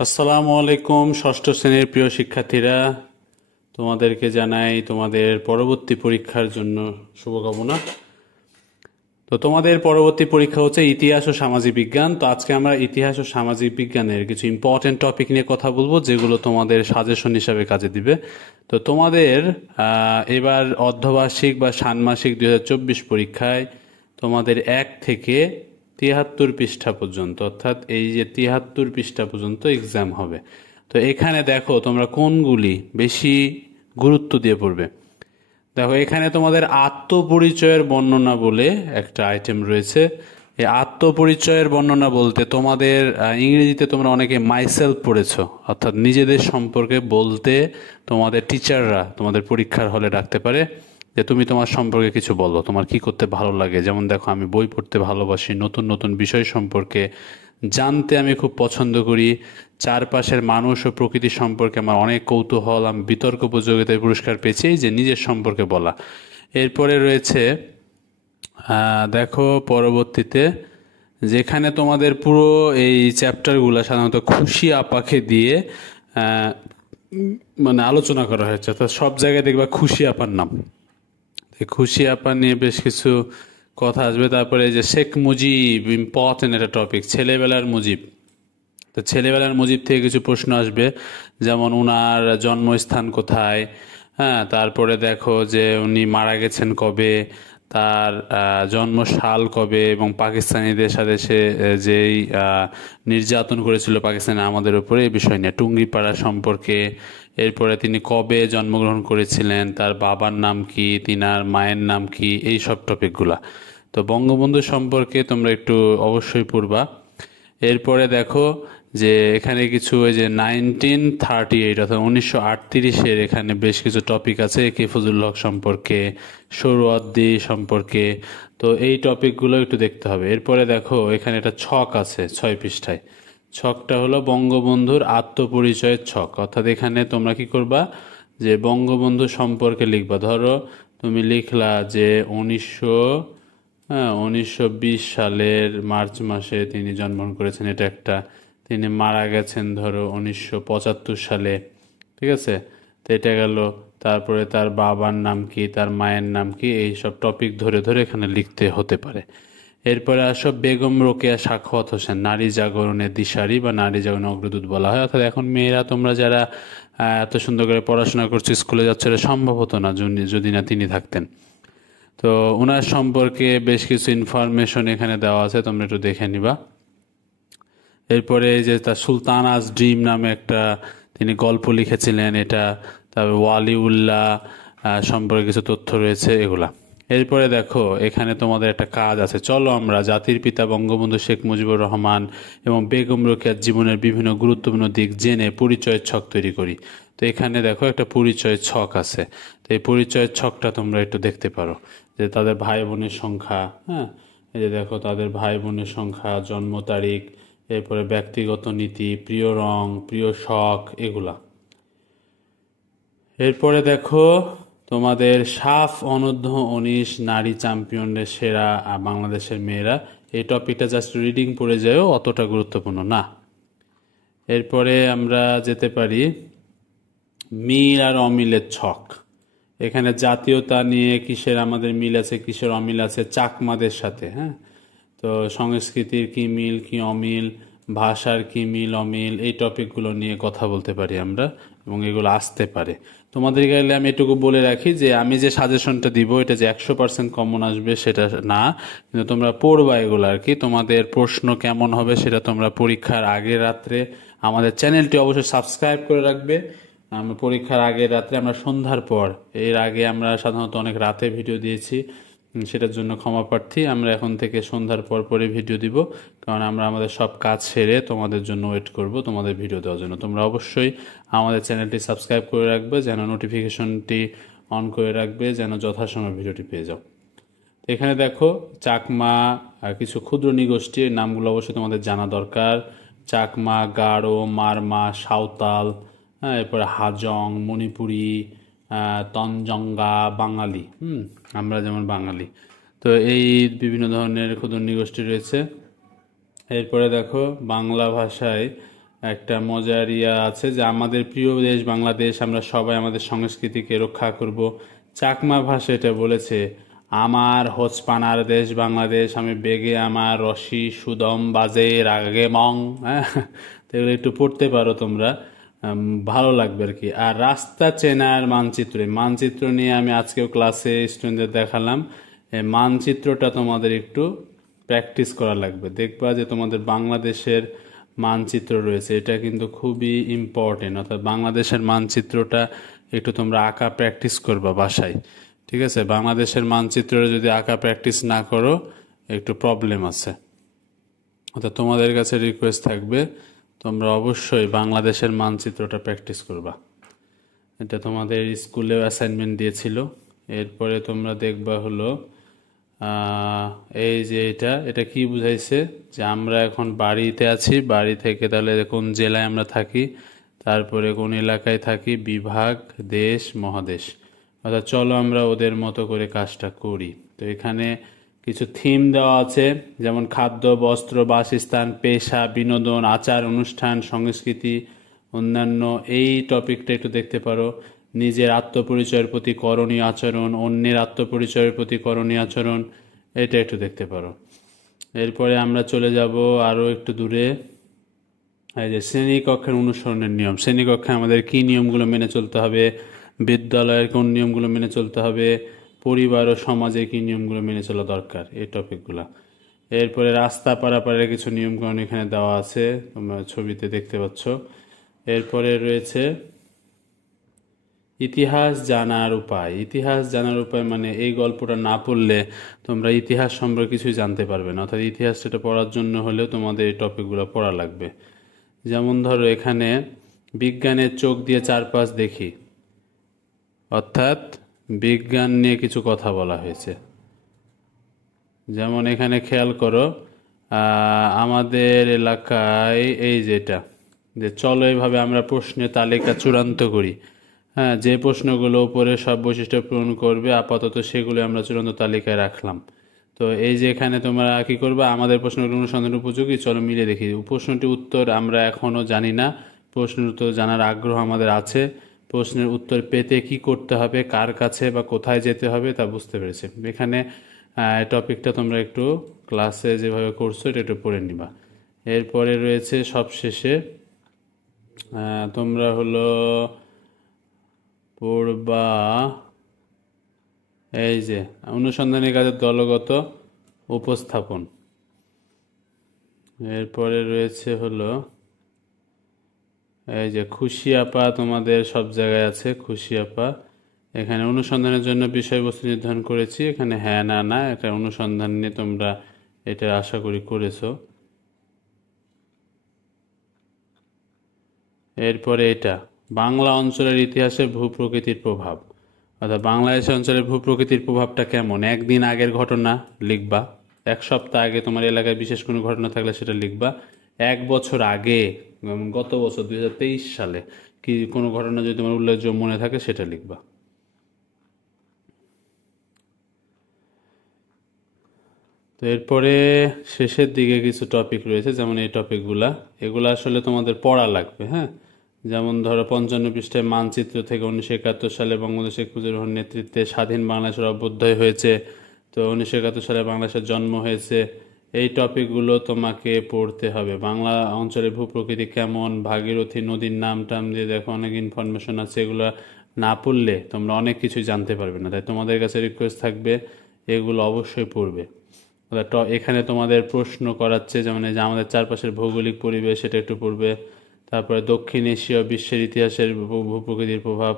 আসসালামু আলাইকুম ষষ্ঠ শ্রেণীর প্রিয় শিক্ষার্থীরা, তোমাদেরকে জানাই তোমাদের পরবর্তী পরীক্ষার জন্য শুভকামনা। তো তোমাদের পরবর্তী পরীক্ষা হচ্ছে ইতিহাস ও সামাজিক বিজ্ঞান। তো আজকে আমরা ইতিহাস ও সামাজিক বিজ্ঞানের কিছু ইম্পর্টেন্ট টপিক নিয়ে কথা বলবো, যেগুলো তোমাদের সাজেশন হিসাবে কাজে দিবে। তো তোমাদের এবার অর্ধবার্ষিক বা ষান্মাসিক 2024 পরীক্ষায় তোমাদের 1 থেকে 73 পৃষ্ঠা পর্যন্ত, অর্থাৎ এই যে 73 পৃষ্ঠা পর্যন্ত এক্সাম হবে। তো এখানে দেখো তোমরা কোনগুলি বেশি গুরুত্ব দিয়ে পড়বে। দেখো, এখানে তোমাদের আত্মপরিচয়ের বর্ণনা বলে একটা আইটেম রয়েছে। এই আত্মপরিচয়ের বর্ণনা বলতে তোমাদের ইংরেজিতে তোমরা অনেকে মাইসেলফ পড়েছো, অর্থাৎ নিজেদের সম্পর্কে বলতে তোমাদের টিচাররা তোমাদের পরীক্ষার হলে ডাকতে পারে যে তুমি তোমার সম্পর্কে কিছু বলো, তোমার কি করতে ভালো লাগে। যেমন দেখো, আমি বই পড়তে ভালোবাসি, নতুন নতুন বিষয় সম্পর্কে জানতে আমি খুব পছন্দ করি, চারপাশের মানুষ ও প্রকৃতি সম্পর্কে আমার অনেক কৌতূহল, আমি বিতর্ক প্রতিযোগিতায় পুরস্কার পেয়েছি। এই যে নিজের সম্পর্কে বলা। এরপরে রয়েছে দেখো পরবর্তীতে, যেখানে তোমাদের পুরো এই চ্যাপ্টারগুলো সাধারণত খুশি আপাকে দিয়ে মানে আলোচনা করা হয়েছে, অর্থাৎ সব জায়গায় দেখবা খুশি আপার নাম। খুশি আপা নিয়ে বেশ কিছু কথা আসবে। তারপরে এই যে শেখ মুজিব, ইম্পর্টেন্ট একটা টপিক, ছেলেবেলার মুজিব। তো ছেলেবেলার মুজিব থেকে কিছু প্রশ্ন আসবে, যেমন উনার জন্মস্থান কোথায়, হ্যাঁ, তারপরে দেখো যে উনি মারা গেছেন কবে, তার জন্ম সাল কবে, এবং পাকিস্তানিদের সাথে সে যেই নির্যাতন করেছিল পাকিস্তানে আমাদের উপরে, এই বিষয় নিয়ে টুঙ্গিপাড়া সম্পর্কে। এরপরে তিনি কবে জন্মগ্রহণ করেছিলেন, তার বাবার নাম কি, তিনার মায়ের নাম কি, এই সব টপিকগুলা। তো বঙ্গবন্ধু সম্পর্কে তোমরা একটু অবশ্যই পড়বা। এরপরে দেখো যে এখানে কিছু ওই যে 1938 অর্থাৎ 1938-এর এখানে বেশ কিছু টপিক আছে, কে ফজলুল হক সম্পর্কে, সোহরাওয়ার্দী সম্পর্কে। তো এই টপিকগুলো একটু দেখতে হবে। এরপরে দেখো এখানে একটা ছক আছে 6 পৃষ্ঠায়। ছকটা হলো বঙ্গবন্ধুর আত্মপরিচয়ের ছক, অর্থাৎ এখানে তোমরা কি করবা, যে বঙ্গবন্ধু সম্পর্কে লিখবা। ধরো তুমি লিখলা যে 1920 সালের মার্চ মাসে তিনি জন্মগ্রহণ করেছেন, এটা একটা। তিনি মারা গেছেন ধরো 1975 সালে, ঠিক আছে। তো এটা গেল। তারপরে তার বাবার নাম কি, তার মায়ের নাম কি, এই সব টপিক ধরে ধরে এখানে লিখতে হতে পারে। এরপরে আসো বেগম রোকেয়া সাখাওয়াত হোসেন, নারী জাগরণের দিশারি বা নারী জাগরণের অগ্রদূত বলা হয়। অর্থাৎ এখন মেয়েরা, তোমরা যারা এত সুন্দর করে পড়াশোনা করছো, স্কুলে যাচ্ছ, এটা সম্ভব হতো না যদি না তিনি থাকতেন। তো ওনার সম্পর্কে বেশ কিছু ইনফরমেশন এখানে দেওয়া আছে, তোমরা একটু দেখে নিবা। এরপরে এই যে তার সুলতানাস ড্রিম নামে একটা তিনি গল্প লিখেছিলেন, এটা। তারপর ওয়ালিউল্লাহ সম্পর্কে কিছু তথ্য রয়েছে, এগুলা। এরপরে দেখো এখানে তোমাদের একটা কাজ আছে, চলো আমরা জাতির পিতা বঙ্গবন্ধু শেখ মুজিবুর রহমান এবং বেগম রোকেয়ার জীবনের বিভিন্ন গুরুত্বপূর্ণ দিক জেনে পরিচয়ের ছক তৈরি করি। তো এখানে দেখো একটা পরিচয়ের ছক আছে। তো এই পরিচয়ের ছকটা তোমরা একটু দেখতে পারো, যে তাদের ভাই বোনের সংখ্যা, হ্যাঁ, এই যে দেখো তাদের ভাই বোনের সংখ্যা, জন্ম তারিখ, এরপরে ব্যক্তিগত নীতি, প্রিয় রং, প্রিয় শখ, এগুলা। এরপরে দেখো তোমাদের সাফ অনূর্ধ্ব-19 নারী চ্যাম্পিয়নের সেরা বাংলাদেশের মেয়েরা। এই টপিকটা জাস্ট রিডিং পড়ে যাও, অতটা গুরুত্বপূর্ণ না। এরপরে আমরা যেতে পারি মিল আর অমিলের ছক। এখানে জাতীয়তা নিয়ে কিসের আমাদের মিল আছে, কিসের অমিল আছে, চাকমাদের সাথে, হ্যাঁ। তো সংস্কৃতির কি মিল কি অমিল, ভাষার কি মিল অমিল, এই টপিকগুলো নিয়ে কথা বলতে পারি আমরা, এবং এগুলো আসতে পারে। তোমাদের গেলে আমি এটুকু বলে রাখি যে আমি যে সাজেশনটা দিব, এটা যে 100% কমন আসবে সেটা না, কিন্তু তোমরা পড়বা এগুলো আর কি। তোমাদের প্রশ্ন কেমন হবে সেটা তোমরা পরীক্ষার আগের রাত্রে আমাদের চ্যানেলটি অবশ্যই সাবস্ক্রাইব করে রাখবে। আমরা পরীক্ষার আগের রাত্রে, আমরা সন্ধ্যার পর, এর আগে আমরা সাধারণত অনেক রাতে ভিডিও দিয়েছি, সেটার জন্য ক্ষমা প্রার্থী। আমরা এখন থেকে সন্ধ্যার পর পরে ভিডিও দিব, কারণ আমরা আমাদের সব কাজ সেরে তোমাদের জন্য ওয়েট করব তোমাদের ভিডিও দেওয়ার জন্য। তোমরা অবশ্যই আমাদের চ্যানেলটি সাবস্ক্রাইব করে রাখবে, যেন নোটিফিকেশনটি অন করে রাখবে, যেন যথাসময়ে ভিডিওটি পেয়ে যাও। তো এখানে দেখো চাকমা কিছু ক্ষুদ্র নৃগোষ্ঠীর নামগুলো অবশ্যই তোমাদের জানা দরকার। চাকমা, গারো, মারমা, সাঁওতাল, হ্যাঁ, এরপরে হাজং, মণিপুরি, তঞ্জঙ্গা, বাঙালি, আমরা যেমন বাঙালি। তো এই বিভিন্ন ধরনের ক্ষুদ্র নৃগোষ্ঠী রয়েছে। এরপরে দেখো বাংলা ভাষায় একটা মজার ইয়া আছে যে আমাদের প্রিয় দেশ বাংলাদেশ, আমরা সবাই আমাদের সংস্কৃতিকে রক্ষা করব। চাকমা ভাষা এটা বলেছে, আমার হোচপানার দেশ বাংলাদেশ, আমি বেগে আমার রশি সুদম বাজে রাগে মং। হ্যাঁ, তো এগুলো একটু পড়তে পারো তোমরা, ভালো লাগবে আর কি। আর রাস্তা চেনার মানচিত্র, এই মানচিত্র নিয়ে আমি আজকেও ক্লাসে স্টুডেন্টদের দেখালাম। এই মানচিত্রটা তোমাদের একটু প্র্যাকটিস করা লাগবে, দেখবা যে তোমাদের বাংলাদেশের মানচিত্র রয়েছে, এটা কিন্তু খুবই ইম্পর্টেন্ট। অর্থাৎ বাংলাদেশের মানচিত্রটা একটু তোমরা আঁকা প্র্যাকটিস করবা বাসায়, ঠিক আছে? বাংলাদেশের মানচিত্রটা যদি আঁকা প্র্যাকটিস না করো একটু প্রবলেম আছে। অর্থাৎ তোমাদের কাছে রিকোয়েস্ট থাকবে তোমরা অবশ্যই বাংলাদেশের মানচিত্রটা প্র্যাকটিস করবা। এটা তোমাদের স্কুলেও অ্যাসাইনমেন্ট দিয়েছিল। এরপরে তোমরা দেখবা হলো এই যে এটা কি বুঝাইছে, যে আমরা এখন বাড়িতে আছি, বাড়ি থেকে তাহলে কোন জেলায় আমরা থাকি, তারপরে কোন এলাকায় থাকি, বিভাগ, দেশ, মহাদেশ। অর্থাৎ চলো আমরা ওদের মতো করে কাজটা করি। তো এখানে কিছু থিম দেওয়া আছে, যেমন খাদ্য, বস্ত্র, বাসস্থান, পেশা, বিনোদন, আচার অনুষ্ঠান, সংস্কৃতি, অন্যান্য। এই টপিকটা একটু দেখতে পারো। নিজের আত্মপরিচয়ের প্রতি করণীয় আচরণ, অন্যের আত্মপরিচয়ের প্রতি করণীয় আচরণ, এটা একটু দেখতে পারো। এরপরে আমরা চলে যাব আরও একটু দূরে। এই যে শ্রেণীকক্ষের অনুসরণের নিয়ম, শ্রেণীকক্ষে আমাদের কি নিয়মগুলো মেনে চলতে হবে, বিদ্যালয়ের কোন নিয়মগুলো মেনে চলতে হবে, পরিবার ও সমাজে কি নিয়মগুলো মেনে চলা দরকার, এই টপিকগুলো। এরপরে রাস্তা পারাপারের কিছু নিয়মকানুন এখানে দেওয়া আছে, তোমরা ছবিতে দেখতে পাচ্ছ। এরপরে রয়েছে ইতিহাস জানার উপায়। ইতিহাস জানার উপায় মানে এই গল্পটা না পড়লে তোমরা ইতিহাস সম্পর্কে কিছুই জানতে পারবে না। অর্থাৎ ইতিহাসটা পড়ার জন্য হলেও তোমাদের এই টপিকগুলো পড়া লাগবে। যেমন ধরো এখানে বিজ্ঞানের চোখ দিয়ে চারপাশ দেখি, অর্থাৎ বিজ্ঞান নিয়ে কিছু কথা বলা হয়েছে। যেমন এখানে খেয়াল করো, আমাদের এলাকায় এই যেটা, যে চলো এইভাবে আমরা প্রশ্নের তালিকা চূড়ান্ত করি। হ্যাঁ, যে প্রশ্নগুলো উপরে সব বৈশিষ্ট্য পূরণ করবে আপাতত সেগুলো আমরা চূড়ান্ত তালিকায় রাখলাম। তো এই যে এখানে তোমরা কি করবে, আমাদের প্রশ্নগুলো অনুসন্ধানের উপযোগী, চলো মিলে দেখি। প্রশ্নটির উত্তর আমরা এখনও জানি না, প্রশ্নের উত্তর জানার আগ্রহ আমাদের আছে, প্রশ্নের উত্তর পেতে কি করতে হবে, কার কাছে বা কোথায় যেতে হবে তা বুঝতে পেরেছে। এখানে টপিকটা তোমরা একটু ক্লাসে যেভাবে করছো এটা একটু পড়ে নিবা। এরপরে রয়েছে সবশেষে তোমরা হলো পড়বা এই যে অনুসন্ধানী কাজের দলগত উপস্থাপন। এরপরে রয়েছে হলো এই যে খুশি আপা, তোমাদের সব জায়গায় আছে খুশি আপা। এখানে অনুসন্ধানের জন্য বিষয়বস্তু নির্ধারণ করেছি, এখানে হ্যাঁ না না, এটা অনুসন্ধান নিয়ে তোমরা এটা আশা করি করেছো। এরপরে এটা বাংলা অঞ্চলের ইতিহাসে ভূপ্রকৃতির প্রভাব, অর্থাৎ বাংলাদেশ অঞ্চলের ভূপ্রকৃতির প্রভাবটা কেমন, একদিন আগের ঘটনা লিখবা, এক সপ্তাহ আগে তোমার এলাকায় বিশেষ কোনো ঘটনা থাকলে সেটা লিখবা, এক বছর আগে, গত বছর 2023 সালে কি কোনো ঘটনা যদি তোমার উল্লেখযোগ্য মনে থাকে সেটা লিখবা। তো এরপরে শেষের দিকে কিছু টপিক রয়েছে, যেমন এই টপিকগুলা, এগুলো আসলে তোমাদের পড়া লাগবে। হ্যাঁ, যেমন ধরো 55 পৃষ্ঠায় মানচিত্র থেকে 1971 সালে বঙ্গবন্ধু শেখ মুজিবুর রহমানের নেতৃত্বে স্বাধীন বাংলাদেশের অভ্যুদয় হয়েছে। তো 1971 সালে বাংলাদেশের জন্ম হয়েছে, এই টপিকগুলো তোমাকে পড়তে হবে। বাংলা অঞ্চলের ভূপ্রকৃতি কেমন, ভাগীরথী নদীর নাম টাম দিয়ে দেখো অনেক ইনফরমেশন আছে, এগুলো না পড়লে তোমরা অনেক কিছুই জানতে পারবে না। তাই তোমাদের কাছে রিকোয়েস্ট থাকবে এগুলো অবশ্যই পড়বে। এখানে তোমাদের প্রশ্ন করাচ্ছে, যেমন এই যে আমাদের চারপাশের ভৌগোলিক পরিবেশ, সেটা একটু পড়বে। তারপরে দক্ষিণ এশীয় বিশ্বের ইতিহাসের ভূপ্রকৃতির প্রভাব,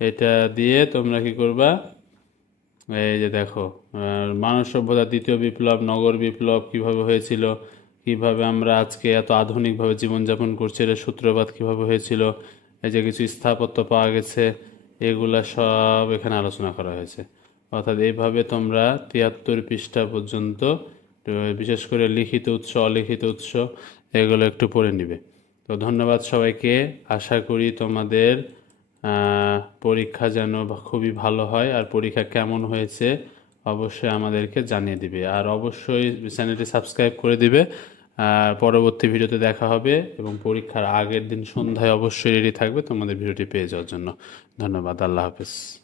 এটা দিয়ে তোমরা কি করবা, এই যে দেখো মানব সভ্যতার দ্বিতীয় বিপ্লব, নগর বিপ্লব কিভাবে হয়েছিল, কিভাবে আমরা আজকে এত আধুনিকভাবে জীবনযাপন করছি, এর সূত্রপাত কিভাবে হয়েছিল, এই যে কিছু স্থাপত্য পাওয়া গেছে, এগুলা সব এখানে আলোচনা করা হয়েছে। অর্থাৎ এইভাবে তোমরা 73 পৃষ্ঠা পর্যন্ত বিশেষ করে লিখিত উৎস, অলিখিত উৎস, এগুলো একটু পড়ে নিবে। তো ধন্যবাদ সবাইকে, আশা করি তোমাদের পরীক্ষা যেন খুবই ভালো হয়, আর পরীক্ষা কেমন হয়েছে অবশ্যই আমাদেরকে জানিয়ে দিবে, আর অবশ্যই চ্যানেলটি সাবস্ক্রাইব করে দিবে, পরবর্তী ভিডিওতে দেখা হবে এবং পরীক্ষার আগের দিন সন্ধ্যায় অবশ্যই রেডি থাকবে তোমাদের ভিডিওটি পেয়ে যাওয়ার জন্য। ধন্যবাদ। আল্লাহ হাফেজ।